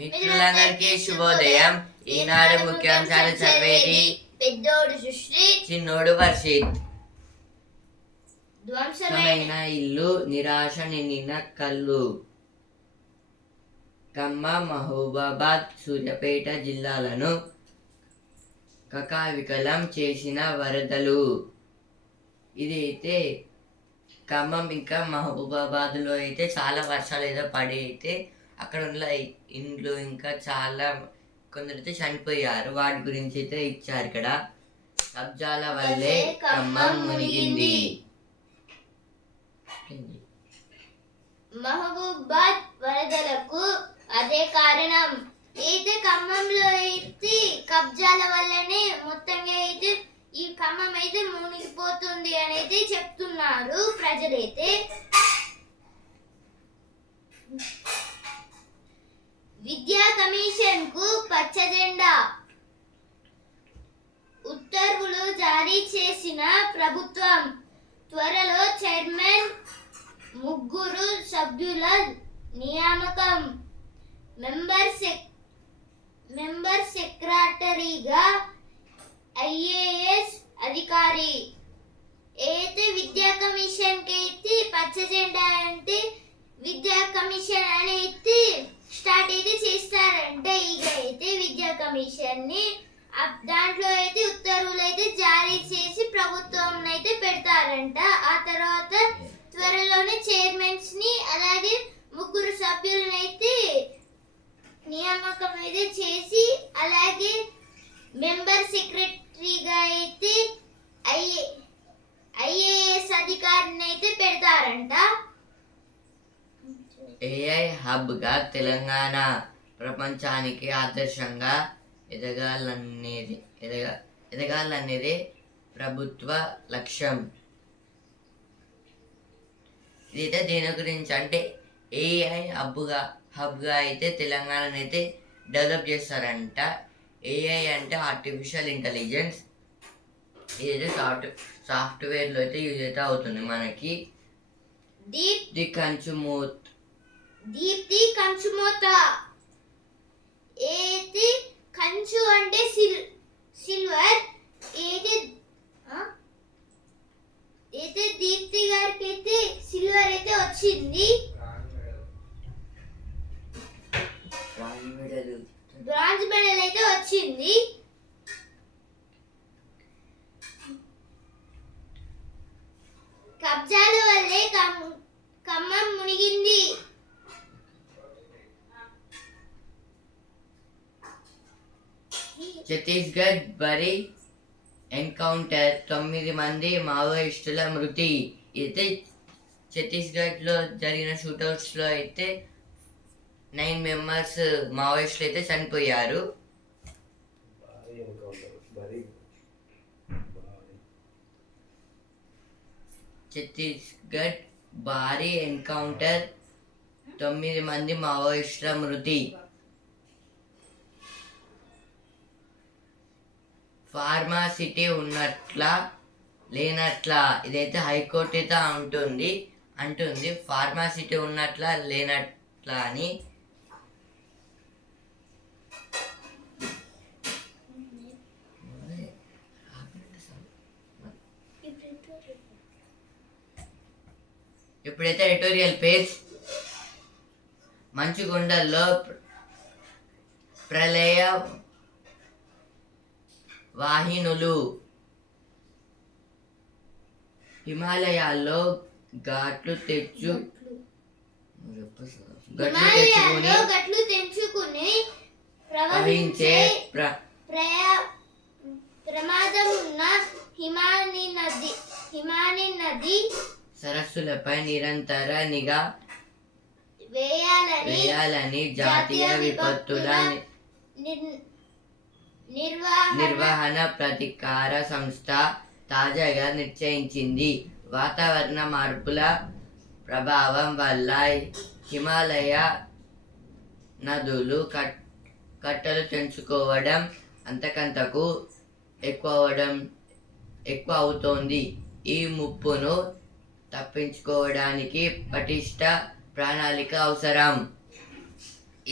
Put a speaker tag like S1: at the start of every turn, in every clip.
S1: మిత్రులందరికీ శుభోదయం. ఈనాడు ముఖ్యాంశాలు చదివేది
S2: పెద్దోడు సృష్టి.
S1: చిన్నోడు వర్షిత్.
S2: ధ్వంసమైన
S1: మైన ఇల్లు నిరాశ నిండిన కళ్ళు. ఖమ్మం మహబూబాబాద్ సూర్యాపేట జిల్లాలను కకావికలం చేసిన వరదలు. ఇదైతే ఖమ్మం ఇంకా మహబూబాబాద్లో అయితే చాలా వర్షాలు ఏదో పడి అయితే అక్కడ ఉన్న ఇండ్లు ఇంకా చాలా కొందరైతే చనిపోయారు. వాటి గురించి అయితే ఇచ్చారు ఇక్కడ. కబ్జాల వల్లే ఖమ్మం మునిగింది.
S2: మహబూబాద్ వరదలకు అదే కారణం. అయితే ఖమ్మంలో అయితే కబ్జాల వల్లనే మొత్తంగా అయితే ఈ ఖమ్మం అయితే మునిగిపోతుంది అని అయితే చెప్తున్నారు ప్రజలైతే. విద్యా కమిషన్కు పచ్చ జెండా ఉత్తర్వులు జారీ చేసిన ప్రభుత్వం. త్వరలో చైర్మన్ ముగ్గురు సభ్యుల నియామకం. మెంబర్ సెక్ మెంబర్ సెక్రటరీగా ఐఏఎస్ అధికారి. ఏతే విద్యా కమిషన్కి అయితే పచ్చ జెండా అంటే విద్యా కమిషన్ అనేది స్టార్ట్ అయితే చేస్తారంట ఇక అయితే విద్యా కమిషన్ని దాంట్లో అయితే ఉత్తర్వులు అయితే జారీ చేసి ప్రభుత్వం అయితే పెడతారంట. ఆ తర్వాత త్వరలోనే చైర్మన్స్ని అలాగే ముగ్గురు సభ్యులను అయితే నియామకం అయితే చేసి అలాగే మెంబర్ సెక్రటరీ అయితే ఐఏ ఐఏఎస్ అధికారిని అయితే పెడతారంట
S1: ఏఐ హబ్గా తెలంగాణ ప్రపంచానికి ఆదర్శంగా ఎదగాలనేది ఎదగ ఎదగాలనేది ప్రభుత్వ లక్ష్యం. ఇదైతే దీని గురించి అంటే ఏఐ హబ్గా హబ్గా అయితే తెలంగాణను అయితే డెవలప్ చేస్తారంట. ఏఐ అంటే ఆర్టిఫిషియల్ ఇంటెలిజెన్స్ ఇదైతే సాఫ్ట్ సాఫ్ట్వేర్లో అయితే యూజ్ అయితే అవుతుంది మనకి. ది కన్సుమూత్
S2: దీప్తి కంచుమోత. ఏది కంచు అంటే సిల్ సిల్వర్. ఏది? అయితే దీప్తి గారికి అయితే సిల్వర్ అయితే వచ్చింది. బ్రాంజ్ మెడల్ అయితే వచ్చింది కబ్జాల వల్లే కమ్- ఖమ్మం మునిగింది
S1: ఛత్తీస్గఢ్ బరి ఎన్కౌంటర్ తొమ్మిది మంది మావోయిస్టుల మృతి. అయితే ఛత్తీస్గఢ్లో జరిగిన షూటౌట్స్లో అయితే నైన్ మెంబర్స్ మావోయిస్టులు అయితే చనిపోయారు. ఛత్తీస్గఢ్ భారీ ఎన్కౌంటర్ తొమ్మిది మంది మావోయిస్టుల మృతి. ఫార్మాసిటీ ఉన్నట్ల లేనట్ల ఇదైతే హైకోర్టు అయితే అంటుంది. అంటుంది ఫార్మాసిటీ ఉన్నట్ల లేనట్ల అని. ఇప్పుడైతే ఎడిటోరియల్ పేజ్ మంచుకొండల్లో ప్రళయ వాహినులు. హిమాలయాల్లో ఘాట్లు తెచ్చు గట్లు
S2: తెంచుకుని
S1: ప్రవహించే
S2: ప్రమాదం ఉన్న హిమాని నది హిమాని నది
S1: సరస్సులపై నిరంతర నిఘా
S2: వేయాలని
S1: వేయాలని జాతీయ విపత్తుల
S2: నిర్వహణ
S1: ప్రతికార సంస్థ తాజాగా నిశ్చయించింది. వాతావరణ మార్పుల ప్రభావం వల్ల హిమాలయ నదులు కట్ కట్టలు తెంచుకోవడం అంతకంతకు ఎక్కువ ఎక్కువ అవుతోంది ఈ ముప్పును తప్పించుకోవడానికి పటిష్ట ప్రణాళిక అవసరం.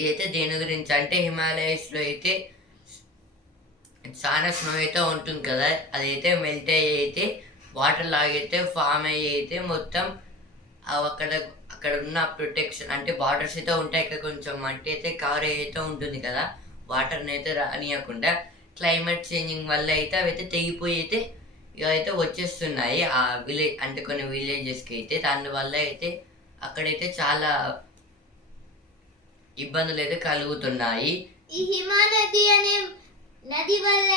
S1: అయితే దేని గురించి అంటే హిమాలయస్లో అయితే చాలా స్నో అయితే ఉంటుంది కదా. అదైతే మెల్ట్ అయ్యి అయితే వాటర్ లాగైతే ఫామ్ అయ్యి అయితే మొత్తం అక్కడ అక్కడ ఉన్న ప్రొటెక్షన్ అంటే బార్డర్స్ అయితే ఉంటాయి కదా కొంచెం. మట్టి అయితే కవర్ అయితే ఉంటుంది కదా. వాటర్ని అయితే రానియకుండా క్లైమేట్ చేంజింగ్ వల్ల అయితే అవి అయితే తెగిపోయి అయితే ఇక అయితే వచ్చేస్తున్నాయి. ఆ విలేజ్ అంటే కొన్ని విలేజెస్కి అయితే. దానివల్ల అయితే అక్కడైతే చాలా ఇబ్బందులు అయితే కలుగుతున్నాయి.
S2: ఈ హిమానది అనే నది వల్ల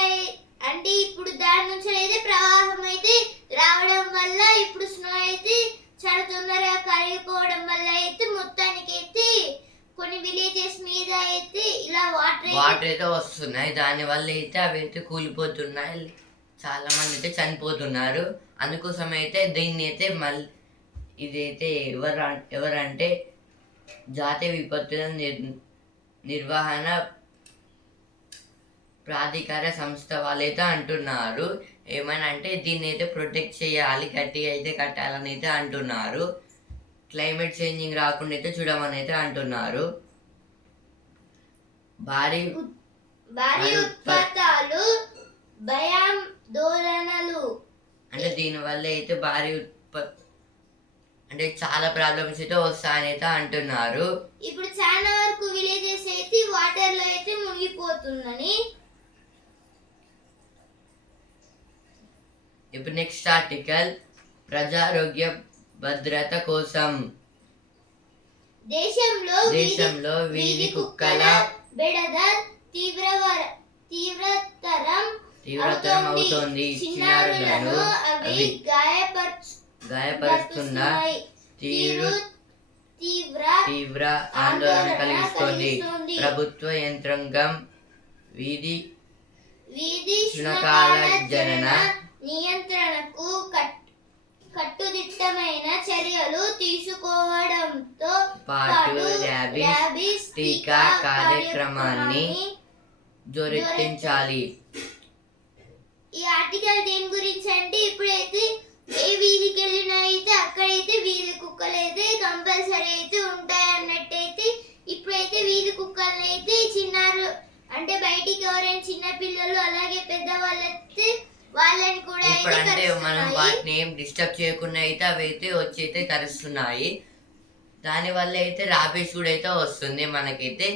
S2: అంటే ఇప్పుడు దాని నుంచి అయితే ప్రవాహం అయితే రావడం వల్ల ఇప్పుడు స్నో అయితే చాలా తొందరగా కరిగిపోవడం వల్ల అయితే మొత్తానికి అయితే కొన్ని విలేజెస్ మీద అయితే ఇలా వాటర్
S1: వాటర్ అయితే వస్తున్నాయి. దానివల్ల అయితే అవి అయితే కూలిపోతున్నాయి. చాలా మంది అయితే చనిపోతున్నారు. అందుకోసం అయితే దీన్ని అయితే మళ్ళీ ఇదైతే ఎవరు ఎవరంటే జాతీయ విపత్తుల నిర్ నిర్వహణ ప్రాధికార సంస్థ వాళ్ళైతే అంటున్నారు. ఏమని అంటే దీన్ని అయితే ప్రొటెక్ట్ చేయాలి గట్టిగా అయితే కట్టాలని అయితే అంటున్నారు. క్లైమేట్ చేంజింగ్ రాకుండా అయితే చూడమని అయితే అంటున్నారు భారీ
S2: భారీ
S1: మరి
S2: ఉత్పాతాలు భయాందోళనలు
S1: అంటే దీనివల్ల అయితే భారీ ఉత్పత్తి అంటే చాలా ప్రాబ్లమ్స్ అయితే వస్తాయని అయితే అంటున్నారు.
S2: ఇప్పుడు చాలా వరకు విలేజెస్ అయితే వాటర్లో అయితే మునిగిపోతుందని
S1: ఇప్పుడు నెక్స్ట్ ఆర్టికల్ ప్రజారోగ్య భద్రత కోసం
S2: దేశంలో వీధి
S1: దేశంలో వీధి కుక్కల
S2: బెడద తీవ్రవర తీవ్రతరం
S1: తీవ్రతరం అవుతోంది చిన్నారులను అవి గాయపరుస్తున్న
S2: పరుస్తున్నాయి.
S1: తీవ్ర
S2: తీవ్ర
S1: తీవ్ర ఆందోళన కలిగిస్తోంది. ప్రభుత్వ యంత్రాంగం వీధి
S2: వీధి
S1: శునకాల జనన
S2: నియంత్రణకు కట్- కట్టుదిట్టమైన చర్యలు తీసుకోవడంతో
S1: పాటు ర్యాబీస్ టీకా కార్యక్రమాన్ని జోరెత్తించాలి.
S2: ఈ ఆర్టికల్ దేని గురించి అంటే ఇప్పుడైతే ఏ వీధికి వెళ్ళినా అయితే అక్కడైతే వీధి కుక్కలు అయితే కంపల్సరీ అయితే ఉంటాయి అన్నట్టయితే ఇప్పుడైతే వీధి కుక్కల్ని అయితే చిన్నారు అంటే బయటికి ఎవరైనా చిన్న పిల్లలు అలాగే పెద్దవాళ్ళు అయితే వాళ్ళని కూడా
S1: ఇప్పుడు
S2: అయితే
S1: అంటే మనం. వాటిని ఏం డిస్టర్బ్ చేయకుండా అయితే అవి అయితే వచ్చి అయితే కరుస్తున్నాయి దానివల్ల అయితే రాబేస్ కూడా అయితే వస్తుంది మనకైతే.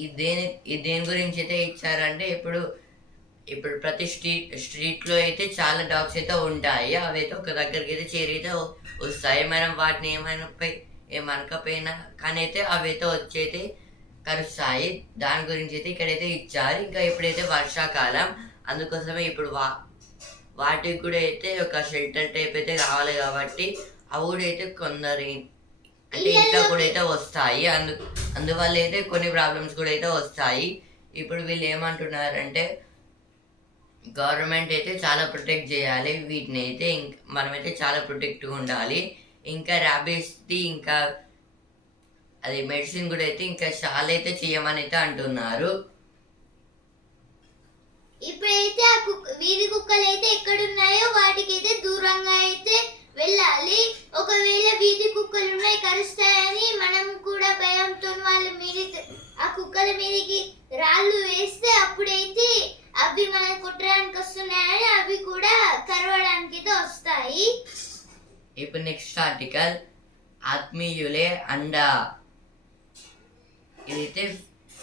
S1: ఈ దేని దేని గురించి అయితే ఇచ్చారంటే ఇప్పుడు ఇప్పుడు ప్రతి స్ట్రీట్ స్ట్రీట్లో అయితే చాలా డాగ్స్ అయితే ఉంటాయి. అవి అయితే ఒక దగ్గరికి అయితే చేరి అయితే వస్తాయి. మనం వాటిని ఏమైనా ఏమనకపోయినా కానీ అయితే అవి అయితే వచ్చి అయితే కరుస్తాయి. దాని గురించి అయితే ఇక్కడైతే ఇచ్చారు. ఇంకా ఇప్పుడైతే వర్షాకాలం అందుకోసమే ఇప్పుడు వా వాటికి కూడా అయితే ఒక షెల్టర్ టైప్ అయితే కావాలి కాబట్టి అవి కూడా అయితే కొందరు అంటే ఇంట్లో కూడా అయితే వస్తాయి. అందు అందువల్ల అయితే కొన్ని ప్రాబ్లమ్స్ కూడా అయితే వస్తాయి. ఇప్పుడు వీళ్ళు ఏమంటున్నారంటే గవర్నమెంట్ అయితే చాలా ప్రొటెక్ట్ చేయాలి. వీటిని అయితే ఇంక మనమైతే చాలా ప్రొటెక్ట్గా ఉండాలి. ఇంకా ర్యాబీస్ది ఇంకా అది మెడిసిన్ కూడా అయితే ఇంకా చాలా అయితే చేయమని అయితే అంటున్నారు.
S2: ఇప్పుడైతే ఆ కుక్క వీధి కుక్కలు అయితే ఎక్కడున్నాయో వాటికి అయితే దూరంగా అయితే వెళ్ళాలి. ఒకవేళ వీధి కుక్కలు ఉన్నాయి కరుస్తాయని మనం కూడా భయంతో వాళ్ళ మీద ఆ కుక్కల మీదకి రాళ్ళు వేస్తే అప్పుడైతే అవి మనం కుట్టడానికి వస్తున్నాయని అవి కూడా కరవడానికి అయితే వస్తాయి.
S1: ఇప్పుడు నెక్స్ట్ ఆర్టికల్ ఆత్మీయులే అండా. ఇదైతే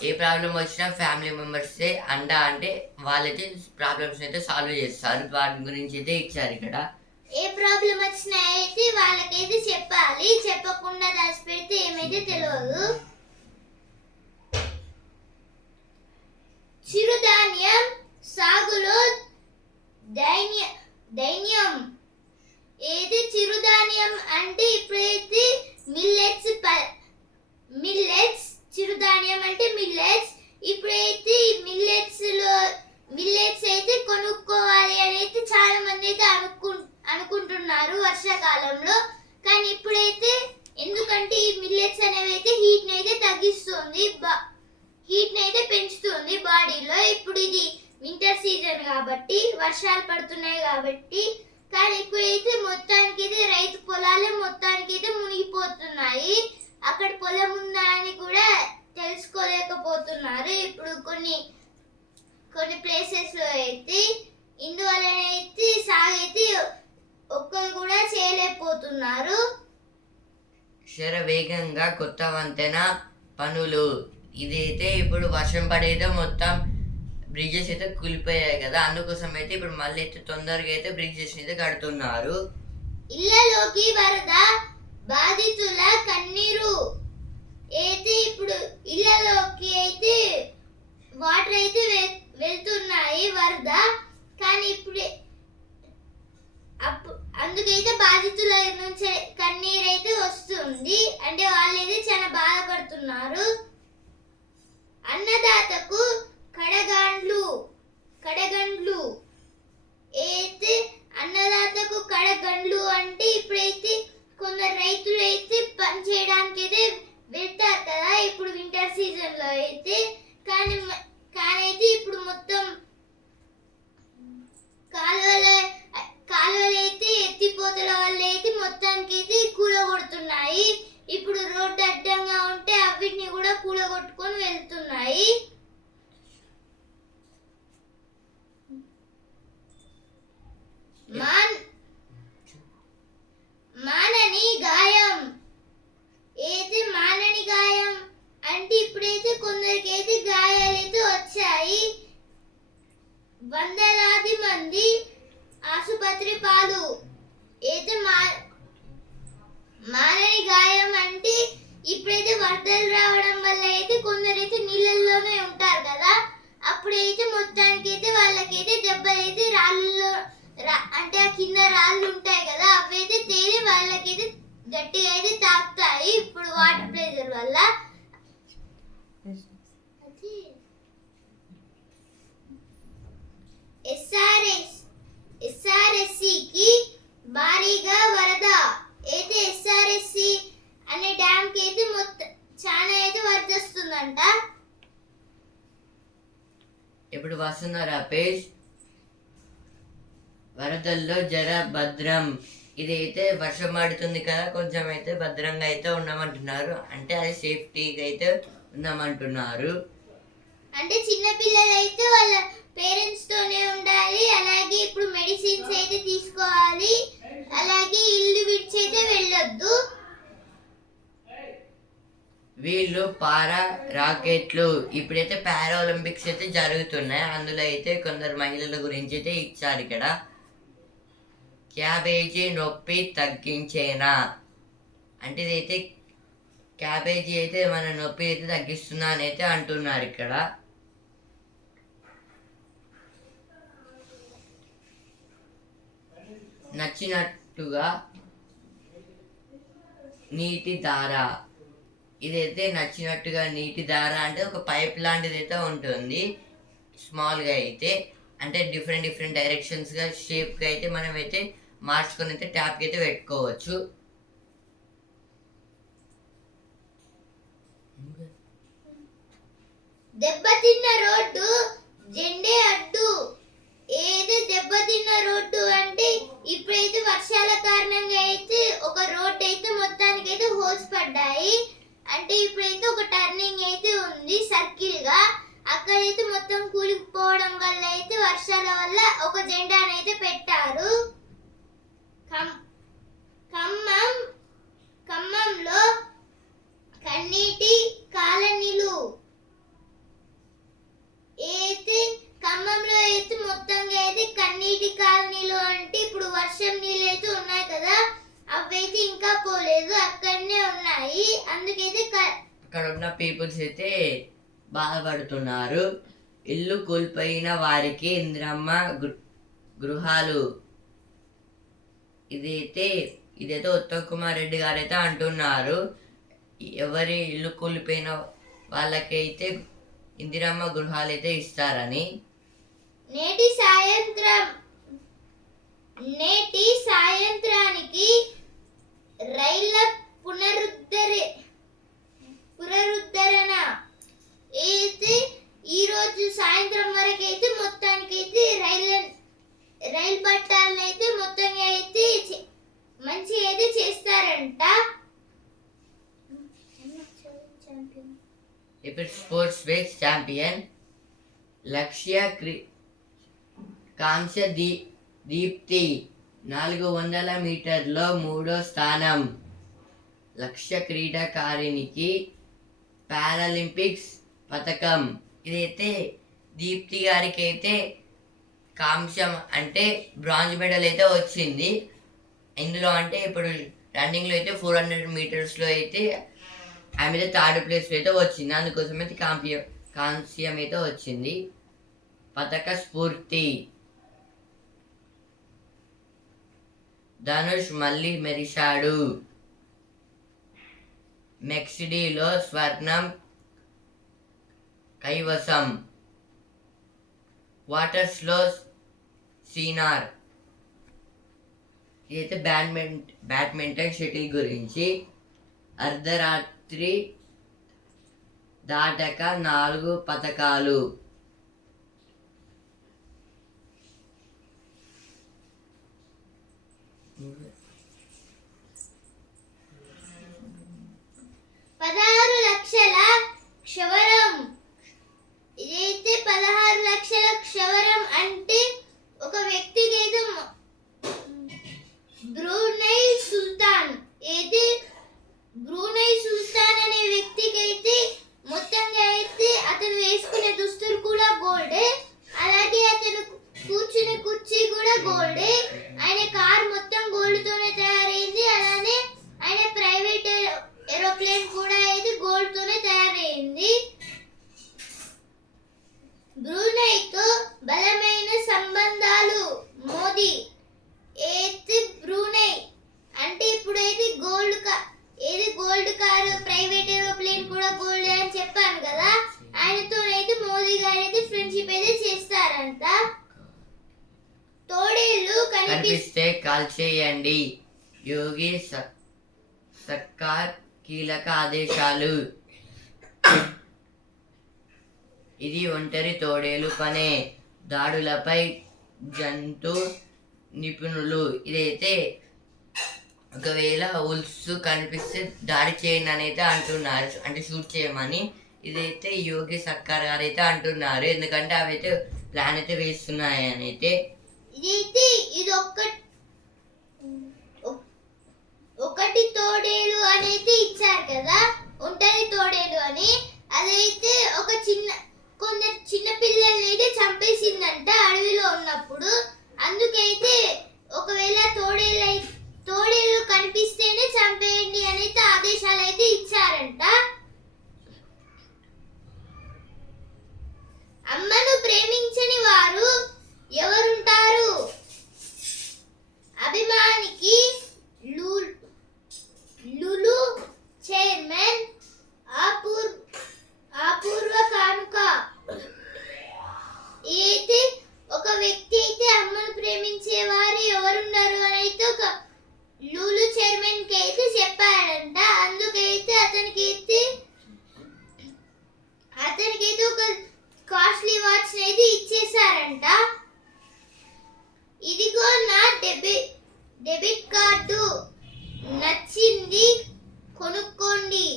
S1: ఏ ప్రాబ్లం వచ్చినా ఫ్యామిలీ మెంబర్సే అండా అంటే వాళ్ళైతే ప్రాబ్లమ్స్ అయితే సాల్వ్ చేస్తారు. వాటి గురించి అయితే ఇచ్చారు ఇక్కడ.
S2: ఏ ప్రాబ్లం వచ్చినా అయితే వాళ్ళకైతే చెప్పాలి. చెప్పకుండా దాచిపెడితే ఏమైతే తెలియదు చిరుధాన్యం సాగులో దైన్య దైన్యం ఏది చిరుధాన్యం అంటే ఇప్పుడైతే మిల్లెట్స్ మిల్లెట్స్ చిరుధాన్యం అంటే మిల్లెట్స్ ఇప్పుడైతే మిల్లెట్స్లో మిల్లెట్స్ అయితే కొనుక్కోవాలి అని అయితే చాలా మంది అయితే అనుకు అనుకుంటున్నారు వర్షాకాలంలో కానీ ఇప్పుడైతే ఎందుకంటే ఈ మిల్లెట్స్ అనేవి అయితే హీట్ అయితే తగ్గిస్తుంది హీట్ అయితే పెంచుతుంది బాడీలో ఇప్పుడు ఇది వింటర్ సీజన్ కాబట్టి వర్షాలు పడుతున్నాయి కాబట్టి కానీ ఇప్పుడైతే మొత్తానికి అయితే రైతు పొలాలే మొత్తానికి అయితే మునిగిపోతున్నాయి అక్కడ పొలం ఉందా అని కూడా తెలుసుకోలేకపోతున్నారు ఇప్పుడు కొన్ని కొన్ని ప్లేసెస్లో అయితే ఇందువలనైతే సాగైతే ఒక్కరు కూడా చేయలేకపోతున్నారు.
S1: శర వేగంగా కొత్త వంతెన పనులు. ఇదైతే ఇప్పుడు వర్షం పడైతే మొత్తం బ్రిడ్జెస్ అయితే కూలిపోయాయి కదా. అందుకోసం అయితే ఇప్పుడు మళ్ళీ అయితే తొందరగా అయితే బ్రిడ్జెస్ అయితే కడుతున్నారు.
S2: ఇళ్ళలోకి వరద బాధితుల కన్నీరు. అయితే ఇప్పుడు ఇళ్ళలోకి అయితే వాటర్ అయితే వెళ్తున్నాయి వరద కానీ ఇప్పుడు అప్పు అందుకైతే బాధితుల నుంచి కన్నీరు అయితే వస్తుంది. అంటే వాళ్ళు అయితే చాలా బాధపడుతున్నారు. అన్నదాతకు కడగాండ్లు కడగండ్లు. అయితే అన్నదాతకు కడగండ్లు అంటే ఇప్పుడైతే కొందరు రైతులు అయితే పని చేయడానికి అయితే వెళ్తారు కదా ఇప్పుడు వింటర్ సీజన్లో అయితే కానీ మ- కానీ అయితే ఇప్పుడు మొత్తం కాలువల కాలువలు అయితే ఎత్తిపోతల వల్ల అయితే మొత్తానికి అయితే కూలగొడుతున్నాయి ఇప్పుడు రోడ్డు అడ్డంగా ఉంటే అవిటిని కూడా కూలగొట్టుకొని వెళ్తున్నాయి మాన్ మానని గాయం ఏది మానని గాయం అంటే ఇప్పుడైతే కొందరికి అయితే గాయాలైతే వచ్చాయి వందలాది మంది ఆసుపత్రి పాలు అయితే మా మానని గాయం అంటే ఇప్పుడైతే వరదలు రావడం వల్ల అయితే కొందరైతే నీళ్ళల్లోనే ఉంటారు కదా అప్పుడైతే మొత్తానికి అయితే వాళ్ళకైతే దెబ్బలైతే రాళ్ళలో రా- అంటే ఆ కింద రాళ్ళు ఉంటాయి కదా అవైతే వాళ్ళకి ఇది గట్టిగా అయితే తాకుతాయి. ఇప్పుడు వాటర్ ప్లేజర్ వల్ల. ఎస్ఆర్ఎస్ ఎస్ఆర్ఎస్సికి భారీగా వరద. అయితే ఎస్ఆర్ఎస్సి అనే డ్యామ్కి అయితే మొత్తం చాలా అయితే వరద వస్తుందంట
S1: ఇప్పుడు వస్తున్నారు పేజ్? వరదల్లో జర భద్రం. ఇదైతే వర్షం పడుతుంది కదా కొంచెం అయితే భద్రంగా అయితే ఉన్నామంటున్నారు. అంటే అది సేఫ్టీగా అయితే ఉన్నామంటున్నారు.
S2: అంటే చిన్న పిల్లలు అయితే వాళ్ళ పేరెంట్స్ తోనే ఉండాలి అలాగే ఇప్పుడు మెడిసిన్స్ అయితే తీసుకోవాలి అలాగే ఇల్లు విడిచి అయితే వెళ్ళొద్దు.
S1: వీళ్ళు పారా రాకెట్లు ఇప్పుడైతే పారా ఒలింపిక్స్ అయితే జరుగుతున్నాయి. అందులో అయితే కొందరు మహిళల గురించి అయితే ఇచ్చారు ఇక్కడ. క్యాబేజీ నొప్పి తగ్గించేనా? అంటే ఇదైతే క్యాబేజీ అయితే మన నొప్పి అయితే తగ్గిస్తుందా అని అయితే అంటున్నారు ఇక్కడ. నచ్చినట్టుగా నీటి దార ఇదైతే నచ్చినట్టుగా నీటి దార అంటే ఒక పైప్ లాంటిది అయితే ఉంటుంది. స్మాల్గా అయితే అంటే డిఫరెంట్ డిఫరెంట్ డైరెక్షన్స్గా షేప్గా అయితే మనం అయితే మార్చుకొని అయితే ట్యాప్కి అయితే పెట్టుకోవచ్చు.
S2: దెబ్బతిన్న రోడ్డు జెండే అడ్డు. ఏది దెబ్బతిన్న రోడ్డు అంటే ఇప్పుడైతే వర్షాల కారణంగా అయితే ఒక రోడ్ అయితే మొత్తానికి అయితే హోల్స్ పడ్డాయి. అంటే ఇప్పుడైతే ఒక టర్నింగ్ అయితే ఉంది సర్కిల్గా. అక్కడైతే మొత్తం కూలిపోవడం వల్ల అయితే వర్షాల వల్ల ఒక జెండానైతే అయితే పెట్టారు. ఖమ్మం ఖమ్మంలో కన్నీటి కాలనీలు. అయితే ఖమ్మంలో అయితే మొత్తంగా అయితే కన్నీటి కాలనీలు అంటే ఇప్పుడు వర్షం నీళ్ళు అయితే ఉన్నాయి కదా అవైతే ఇంకా పోలేదు అక్కడనే ఉన్నాయి. అందుకైతే క-
S1: అక్కడ ఉన్న పీపుల్స్ అయితే బాధపడుతున్నారు. ఇల్లు కోల్పోయిన వారికి ఇంద్రమ్మ గృ- గృహాలు ఇదైతే ఇదైతే ఉత్తమ్ కుమార్ రెడ్డి గారు అయితే అంటున్నారు. ఎవరి ఇల్లు కూలిపోయిన వాళ్ళకైతే ఇందిరమ్మ గృహాలు అయితే ఇస్తారని.
S2: నేటి సాయంత్రం నేటి సాయంత్రానికి రైళ్ళ పునరుద్ధరి పునరుద్ధరణ అయితే ఈ రోజు సాయంత్రం వరకు అయితే మొత్తానికి అయితే రైళ్ళ రైలు పట్టాలను అయితే మొత్తంగా అయితే చే- మంచిగా అయితే చేస్తారంట
S1: ఇప్పుడు స్పోర్ట్స్ రేస్ ఛాంపియన్ లక్ష్య క్రి కాంస్య దీ దీప్తి నాలుగు వందల మీటర్లో మూడో స్థానం. లక్ష్య క్రీడాకారినికి పారాలింపిక్స్ పథకం ఇదైతే దీప్తి గారికి అయితే కాంస్యం అంటే బ్రాంజ్ మెడల్ అయితే వచ్చింది. ఇందులో అంటే ఇప్పుడు రన్నింగ్లో అయితే ఫోర్ హండ్రెడ్ మీటర్స్లో అయితే ఆమె అయితే థర్డ్ ప్లేస్లో అయితే వచ్చింది. అందుకోసం అయితే కాంప్య కాంస్యం అయితే వచ్చింది. పథక స్ఫూర్తి. ధనుష్ మళ్ళీ మెరిశాడు. మెక్సిడీలో స్వర్ణం కైవసం. వాటర్స్లో సీనార్. ఇదైతే బ్యాడ్మింట్ బ్యాడ్మింటన్ షటిల్ గురించి. అర్ధరాత్రి దాటక నాలుగు పథకాలు.
S2: పదహారు లక్షల క్షవరం. ఇదైతే పదహారు లక్షల క్షవరం అంటే ఒక వ్యక్తికి అయితే బ్రూనై సుల్తాన్. అయితే బ్రూనై సుల్తాన్ అనే వ్యక్తికి అయితే మొత్తంగా అయితే అతను వేసుకునే దుస్తులు కూడా గోల్డే అలాగే అతను కూర్చునే కుర్చీ కూడా గోల్డే ఆయన కార్ మొత్తం గోల్డ్ తోనే తయారైంది అలానే ఆయన ప్రైవేట్ ఏరోప్లేన్ కూడా అయితే గోల్డ్ తోనే తయారైంది బ్రూనైతో బలమైన సంబంధాలు మోదీ ఏది బ్రూనై అంటే ఇప్పుడు ఏది గోల్డ్ కా ఏది గోల్డ్ కారు ప్రైవేట్ ఏరోప్లేన్ కూడా గోల్డ్ అని చెప్పాను కదా ఆయనతో అయితే మోదీ గారు అయితే ఫ్రెండ్షిప్ అయితే చేస్తారంట తోడేళ్ళు కనిపిస్తే
S1: కనిపిస్తే కాల్ చేయండి యోగి స- సర్కార్ కీలక ఆదేశాలు ఇది ఒంటరి తోడేలు పనే దాడులపై జంతు నిపుణులు ఇదైతే ఒకవేళ ఉల్స్ కనిపిస్తే దాడి చేయండి అని అయితే అంటున్నారు. అంటే షూట్ చేయమని. ఇదైతే యోగి సర్కార్ గారు అయితే అంటున్నారు. ఎందుకంటే అవి అయితే ప్లాన్ అయితే వేస్తున్నాయి అని అయితే
S2: ఇదైతే ఇది ఒక్క ఒకటి తోడేలు అనేది ఇచ్చారు కదా. ఒంటరి తోడేలు అని. అదైతే ఒక చిన్న కొందరు చిన్న పిల్లల్ని అయితే చంపేసిందంట అడవిలో ఉన్నప్పుడు. అందుకైతే ఒకవేళ తోడేలు తోడేళ్ళు కనిపిస్తేనే చంపేయండి అనైతే ఆదేశాలు అయితే ఇచ్చారంట. అమ్మను ప్రేమించని వారు ఎవరుంటారు? అభిమానికి లు- లులు చైర్మన్ అపూర్ అపూర్వ కానుక. ఏది ఒక వ్యక్తి అయితే అమ్మను ప్రేమించే వారు ఎవరున్నారు అని అయితే ఒక లూలు చైర్మన్కి అయితే చెప్పాడంట అందుకైతే అతనికి అయితే అతనికైతే ఒక కాస్ట్లీ వాచ్ అయితే ఇచ్చేసారంట ఇదిగో నా డెబిట్ డెబిట్ కార్డు నచ్చింది కొనుక్కోండి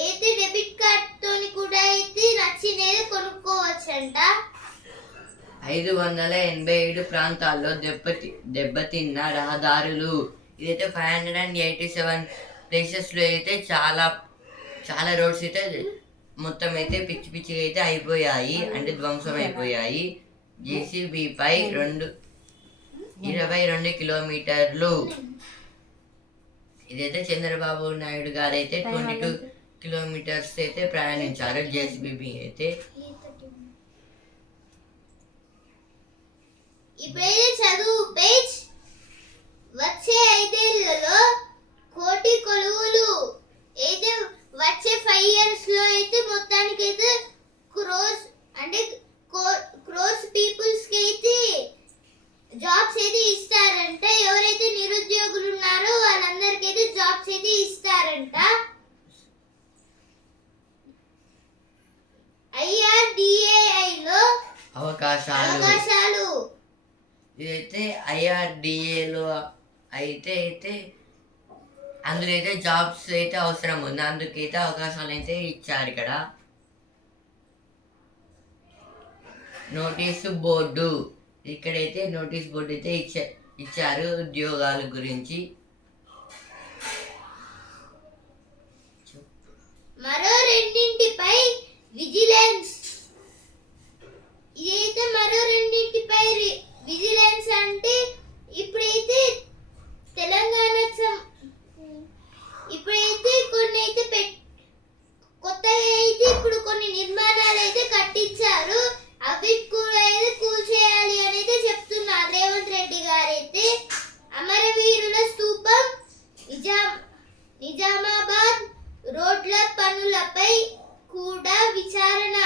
S2: అయితే డెబిట్ కార్డ్ తోని కూడా అయితే నచ్చినది కొనుక్కోవచ్చంట
S1: ఐదు వందల ఎనభై ఏడు ప్రాంతాల్లో దెబ్బతి దెబ్బతిన్న రహదారులు. ఇదైతే five hundred and eighty seven ప్లేసెస్లో అయితే చాలా చాలా రోడ్స్ అయితే మొత్తం అయితే పిచ్చి పిచ్చిగా అయితే అయిపోయాయి. అంటే ధ్వంసం అయిపోయాయి. జేసీబీపై రెండు ఇరవై రెండు కిలోమీటర్లు. ఇదైతే చంద్రబాబు నాయుడు గారు అయితే ట్వంటీ టూ కిలోమీటర్స్ అయితే ప్రయాణించారు. జేసీబీ అయితే.
S2: ఇప్పుడైతే చదువు పేజ్ వచ్చే ఐదేళ్ళలో కోటి కొలువులు. అయితే వచ్చే ఫైవ్ ఇయర్స్లో అయితే మొత్తానికి అయితే క్రోస్ అంటే క్రోస్ పీపుల్స్కి అయితే జాబ్స్ అయితే ఇస్తారంట. ఎవరైతే నిరుద్యోగులు ఉన్నారో వాళ్ళందరికీ అయితే జాబ్స్ అయితే ఇస్తారంట. IRDAI లో
S1: అవకాశాలు.
S2: అవకాశాలు.
S1: ఇదైతే ఐఆర్డిఏలో అయితే అయితే అందులో అయితే జాబ్స్ అయితే అవసరం ఉంది. అందుకైతే అవకాశాలు అయితే ఇచ్చారు ఇక్కడ. Notice board. ఇక్కడైతే నోటీస్ బోర్డు అయితే ఇచ్చా ఇచ్చారు ఉద్యోగాల గురించి.
S2: మరో రెండింటిపై విజిలెన్స్. ఇదైతే మరో రెండింటిపై విజిలెన్స్ అంటే ఇప్పుడైతే తెలంగాణ సం- ఇప్పుడైతే కొన్ని అయితే పెట్ కొత్తగా అయితే ఇప్పుడు కొన్ని నిర్మాణాలు అయితే కట్టించారు అవి కూడా అయితే కూల్చేయాలి అని అయితే చెప్తున్నారు రేవంత్ రెడ్డి గారైతే. అమరవీరుల స్తూపం నిజాం నిజామాబాద్ రోడ్ల పనులపై కూడా విచారణ.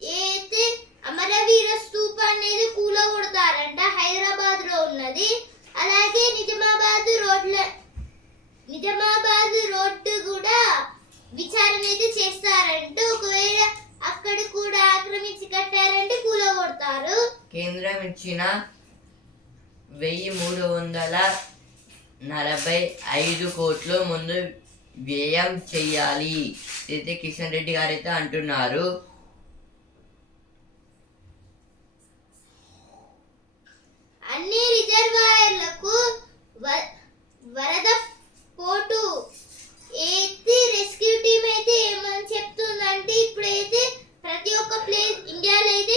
S2: అయితే అమరవీర స్థూప అనేది కూలగొడతారంట హైదరాబాద్లో ఉన్నది. అలాగే నిజామాబాద్ రోడ్ల నిజామాబాద్ రోడ్డు కూడా విచారణ అయితే చేస్తారంట ఒకవేళ అక్కడ కూడా ఆక్రమించి కట్టారంటే కూలగొడతారు.
S1: కేంద్రం ఇచ్చిన వెయ్యి మూడు వందల నలభై ఐదు కోట్లు ముందు వ్యయం చేయాలి. అయితే కిషన్ రెడ్డి గారు అయితే అంటున్నారు.
S2: అన్ని రిజర్వాయర్లకు వ- వరద పోటు. అయితే రెస్క్యూ టీమ్ అయితే ఏమని చెప్తుందంటే ఇప్పుడైతే ప్రతి ఒక్క ప్లేస్ ఇండియాలో అయితే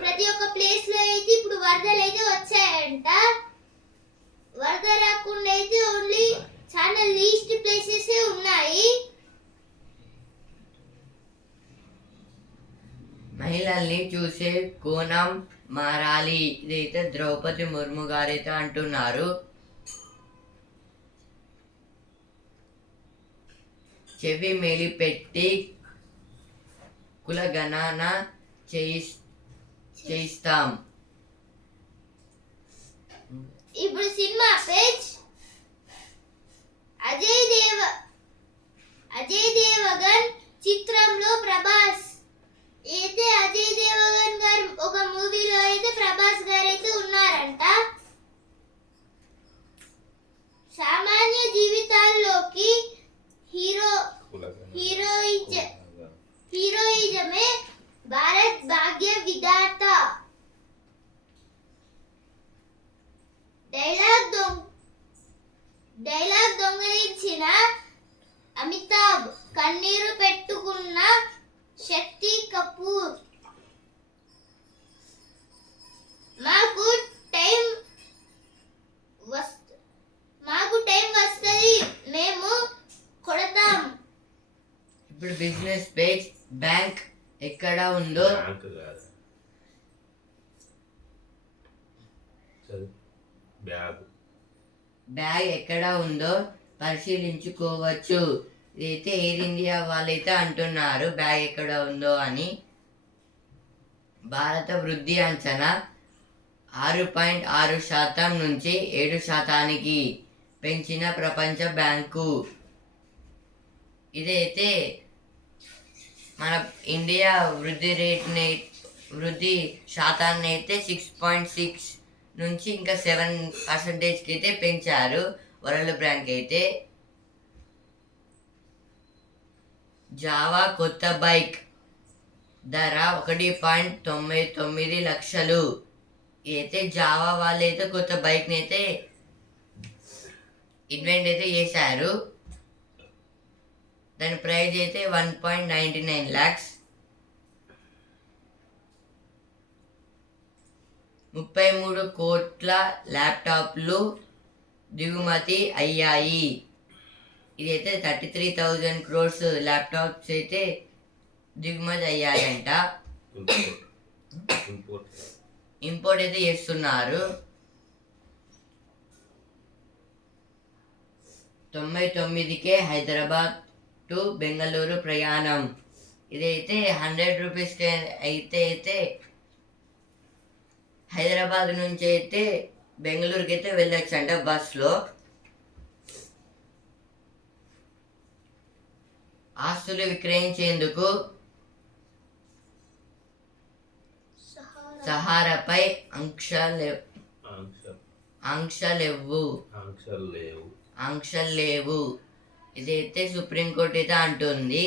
S2: ప్రతి ఒక్క ప్లేస్లో అయితే ఇప్పుడు వరదలు అయితే వచ్చాయంట. వరద రాకుండా అయితే ఓన్లీ చాలా లీస్ట్ ప్లేసెస్ ఉన్నాయి.
S1: మహిళల్ని చూసే కోణం మారాలి. ఇదైతే ద్రౌపది ముర్ము గారైతే అంటున్నారు. చెవి మెలిపెట్టి కులగణన చేయి చేయిస్తాం.
S2: ఇప్పుడు సినిమా పేజ్. అజయ్ దేవ అజయ్ దేవగన్ చిత్రంలో ప్రభాస్. అయితే అజయ్ దేవగన్ గారు ఒక మూవీలో అయితే ప్రభాస్ గారు అయితే ఉన్నారంట. సామాన్య జీవితాల్లోకి హీరో హీరోయిజ హీరోయిజమే భారత్ భాగ్య విధాత. డైలాగ్ దొంగ డైలాగ్ దొంగలించిన అమితాబ్ కన్నీరు పెట్టుకున్న శక్తి కపూర్. మాకు టైం వస్తు మాకు టైం వస్తుంది మేము కొడతాం.
S1: ఇప్పుడు బిజినెస్ పేజ్ బ్యాంక్ ఎక్కడ ఉందో
S3: బ్యాంక్ కాదు. చదువు. బ్యాగ్.
S1: బ్యాగ్ ఎక్కడ ఉందో పరిశీలించుకోవచ్చు. ఇదైతే ఎయిర్ ఇండియా వాళ్ళైతే అంటున్నారు బ్యాగ్ ఎక్కడ ఉందో అని. భారత వృద్ధి అంచనా ఆరు పాయింట్ ఆరు శాతం నుంచి ఏడు శాతానికి పెంచిన ప్రపంచ బ్యాంకు. ఇదైతే మన ఇండియా వృద్ధి రేట్ని వృద్ధి శాతాన్ని అయితే సిక్స్ పాయింట్ సిక్స్ నుంచి ఇంకా సెవెన్ పర్సెంటేజ్కి అయితే పెంచారు వరల్డ్ బ్యాంక్ అయితే. జావా కొత్త బైక్. ధర ఒకటి పాయింట్ తొంభై తొమ్మిది లక్షలు. అయితే జావా వాళ్ళు అయితే కొత్త బైక్ని అయితే ఇన్వెంట్ అయితే చేశారు. దాని ప్రైజ్ అయితే one point ninety nine lakhs ముప్పై మూడు కోట్ల ల్యాప్టాప్లు దిగుమతి అయ్యాయి. ఇదైతే thirty three thousand crores laptops అయితే దిగుమతి అయ్యాయంట.
S3: ఇంపోర్ట్.
S1: అయితే చేస్తున్నారు. తొంభై తొమ్మిదికే హైదరాబాద్ టు బెంగళూరు ప్రయాణం. ఇదైతే హండ్రెడ్ రూపీస్కి అయితే అయితే హైదరాబాద్ నుంచి అయితే బెంగళూరుకి అయితే వెళ్ళొచ్చు అంట బస్లో ఆస్తులు విక్రయించేందుకు సహారాపై ఆంక్షలు
S3: ఆంక్ష
S1: ఆంక్షలేవు
S3: ఆంక్షలు లేవు
S1: ఆంక్షలు లేవు ఇదైతే సుప్రీంకోర్టు అయితే అంటుంది.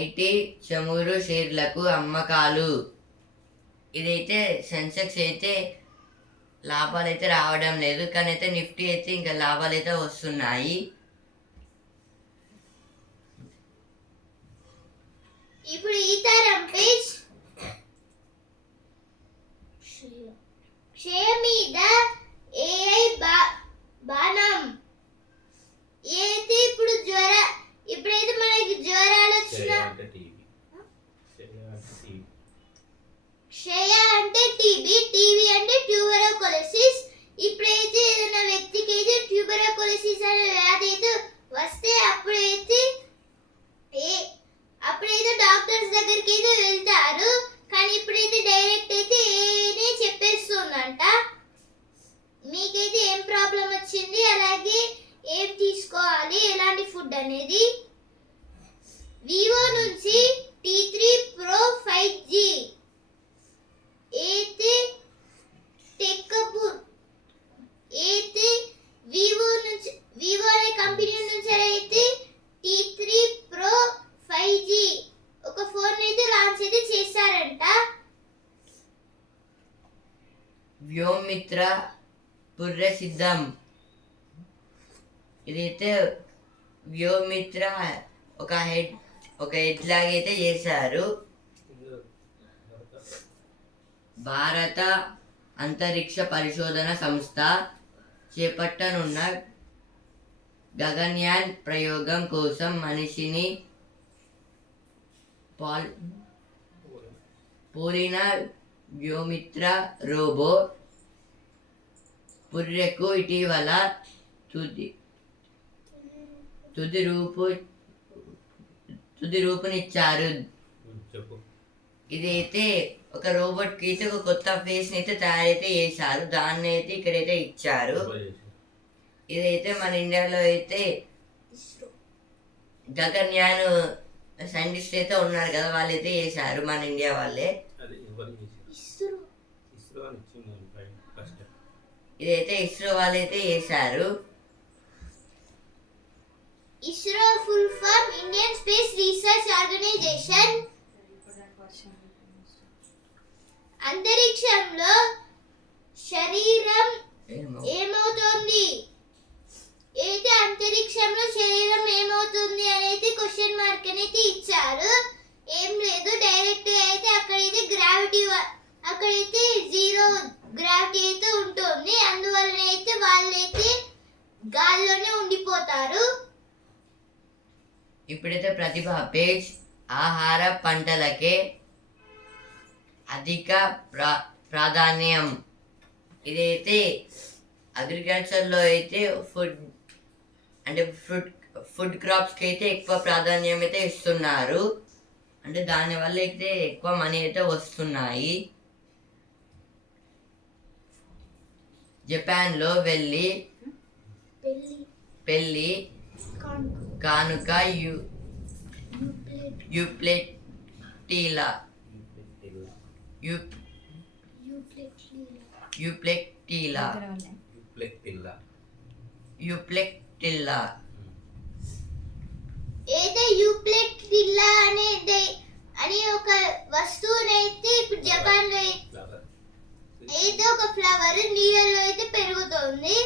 S1: ఐటీ చమురు షేర్లకు అమ్మకాలు. ఇదైతే సెన్సెక్స్ అయితే లాభాలు అయితే రావడం లేదు కానీ అయితే నిఫ్టీ అయితే ఇంకా లాభాలు అయితే వస్తున్నాయి.
S2: ఇప్పుడు ఈ తరం పేజ్ క్షయ మీద ఏఐ బా బాణం. ఏదైతే ఇప్పుడు జ్వర ఇప్పుడైతే మనకి జ్వరాలు వచ్చిన ట్యూబరోకొలసిస్ ఇప్పుడైతే ఏదైనా వ్యక్తికి అయితే ట్యూబరోకొలసిస్ అనే వ్యాధి అయితే వస్తే అప్పుడైతే ఏ అప్పుడైతే డాక్టర్స్ దగ్గరికి అయితే వెళ్తారు. కానీ ఇప్పుడైతే డైరెక్ట్ అయితే ఏనే చెప్పేస్తుందంట. మీకైతే ఏం ప్రాబ్లం వచ్చింది? అలాగే ఏం తీసుకోవాలి? ఎలాంటి ఫుడ్ అనేది? వివో నుంచి T three pro five G అయితే టెక్కబుల్ అయితే వివో నుంచి వివో అనే కంపెనీ నుంచి అయితే T three pro five G ఒక ఫోన్ అయితే లాంచ్ అయితే చేశారంట
S1: వ్యోమిత్ర పుర్రె సిద్ధం. ఇదైతే వ్యోమిత్ర ఒక హెడ్ ఒక హెడ్ లాగా అయితే చేశారు. భారత అంతరిక్ష పరిశోధన సంస్థ చేపట్టనున్న గగన్యాన్ ప్రయోగం కోసం మనిషిని పాల్ పోలిన వ్యోమిత్ర రోబో పుర్రెకు ఇటీవల తుది తుది రూపు తుది రూపునిచ్చారు. ఇదైతే ఒక రోబోట్కి అయితే ఒక కొత్త ఫేస్ని అయితే తయారైతే చేశారు. దాన్ని అయితే ఇక్కడైతే ఇచ్చారు? ఇదైతే మన ఇండియాలో అయితే గగన్యాన్ సైంటిస్ట్ అయితే ఉన్నారు కదా వాళ్ళైతే చేశారు మన ఇండియా వాళ్ళే
S3: అది ఎవరు చేశారు
S2: ఇస్రో
S3: ఇస్రో అని ఇచ్చింది పైన ఫస్ట్
S1: ఇదైతే ఇస్రో వాళ్ళైతే చేశారు.
S2: ISRO full form Indian space research organisation. అంతరిక్షంలో శరీరం
S1: ఏమో.
S2: ఏమవుతోంది? అయితే అంతరిక్షంలో శరీరం ఏమవుతుంది అనేది క్వశ్చన్ మార్క్ అనేది ఇచ్చారు. ఏం లేదు డైరెక్ట్ అయితే అక్కడైతే గ్రావిటీ అక్కడైతే జీరో గ్రావిటీ అయితే ఉంటుంది. అందువలన అయితే వాళ్ళైతే గాల్లోనే ఉండిపోతారు.
S1: ఇప్పుడైతే ప్రతిభ పేజ్ ఆహార పంటలకే అధిక ప్రా ప్రాధాన్యం. ఇదైతే అగ్రికల్చర్లో అయితే ఫుడ్ అంటే ఫుడ్ ఫుడ్ క్రాప్స్కి అయితే ఎక్కువ ప్రాధాన్యం అయితే ఇస్తున్నారు. అంటే దానివల్ల అయితే ఎక్కువ మనీ అయితే వస్తున్నాయి. జపాన్లో వెళ్ళి
S2: పెళ్ళి
S1: పెళ్ళి కానుక. యు యుప్లెటీలా యు యుప్లెక్టీలా యుప్లెక్టిల్లా
S2: ఏదో యూప్లెట్ టిల్లా అనేది. అని ఒక వస్తువునైతే ఇప్పుడు జపాన్ లో ఏదో ఒక ఫ్లవర్ నీళ్ళలో అయితే పెరుగుతుంది.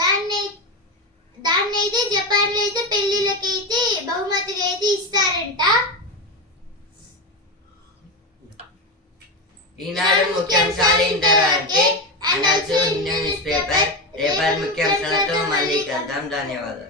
S2: దాన్ని దాన్ని అయితే జపాన్లో అయితే పెళ్ళిళ్ళకి అయితే బహుమతిగా అయితే ఇస్తారంట.
S1: ఈనాడు ముఖ్యాంశాలు ఇంతవరకే అండ్ న్యూస్ పేపర్ రేపటి ముఖ్యాంశాలతో మళ్ళీ కలుద్దాం. ధన్యవాదాలు.